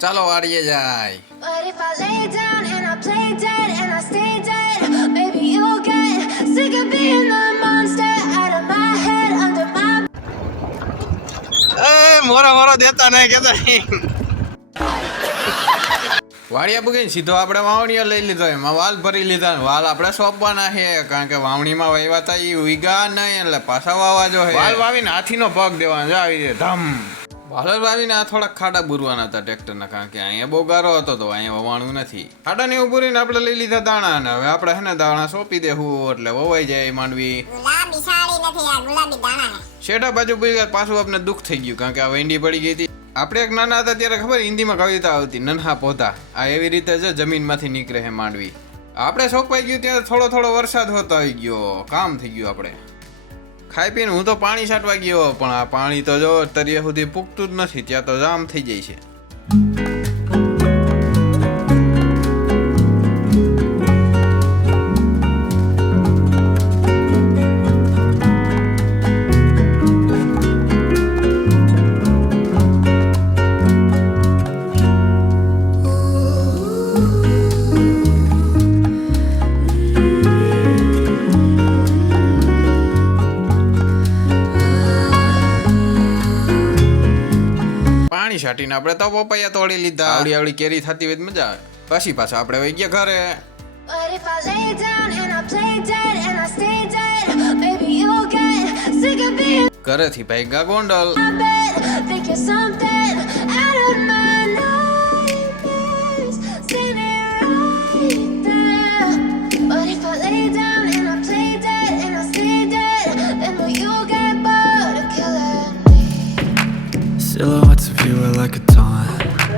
ચાલો વાડીએ જાય. But if I lay down and I play dead and I stay dead, maybe you'll get sick of being the monster out of my head, under my એ મોરો દેતા નહીં કેતા નહીં. વાડિયા પૂગીને સીધો આપણે વાવણીઓ લઈ લીધો, એમાં વાલ ભરી લીધા. વાલ આપણે સોંપવાના છે કારણ કે વાવણીમાં વાવ્યા હતા એ ઉગા નહીં, એટલે પાછા વાવા જો વાલ વાવીને હાથીનો પગ દેવાનો છે આવી રીતે ધમ. વાલ વાવીને આ થોડાક ખાડા બુરવાના હતા ટ્રેક્ટરના, કારણ કે અહીંયા બહુ ગારો હતો તો અહીંયા વવાણું નથી. ખાડા ને એવું બુરીને આપણે લઈ લીધા દાણા, ને હવે આપણે હે ને દાણા સોંપી દેવું એટલે વવાઈ જાય માંડવી. શેઠા બાજુ પાછું આપણે દુઃખ થઈ ગયું કારણ કે આ વેંડી પડી ગઈ હતી. આપણે એક નાના હતા ત્યારે ખબર હિન્દીમાં કવિતા આવતી, નન્હા પોધા. આ એવી રીતે છે જમીનમાંથી નીકળે છે માંડવી. આપણે સોંપાઈ ગયું ત્યાં થોડો વરસાદ હોતો આવી ગયો, કામ થઈ ગયું. આપણે ખાઈ પીને હું તો પાણી છાંટવા ગયો, પણ આ પાણી તો જો તરિયા સુધી પૂગતું જ નથી, ત્યાં તો જામ થઈ જાય છે. પાણી છાંટીને આપણે તો પપૈયા તોડી લીધા. આવડી કેરી થતી હોય મજા આવે. પછી પાછા આપણે વહી ગયા ઘરે. But if I lay down and I play dead and I stay dead, maybe you'll get sick of being ઘરેથી ભાઈ ગા Gondal. my bed, think you're something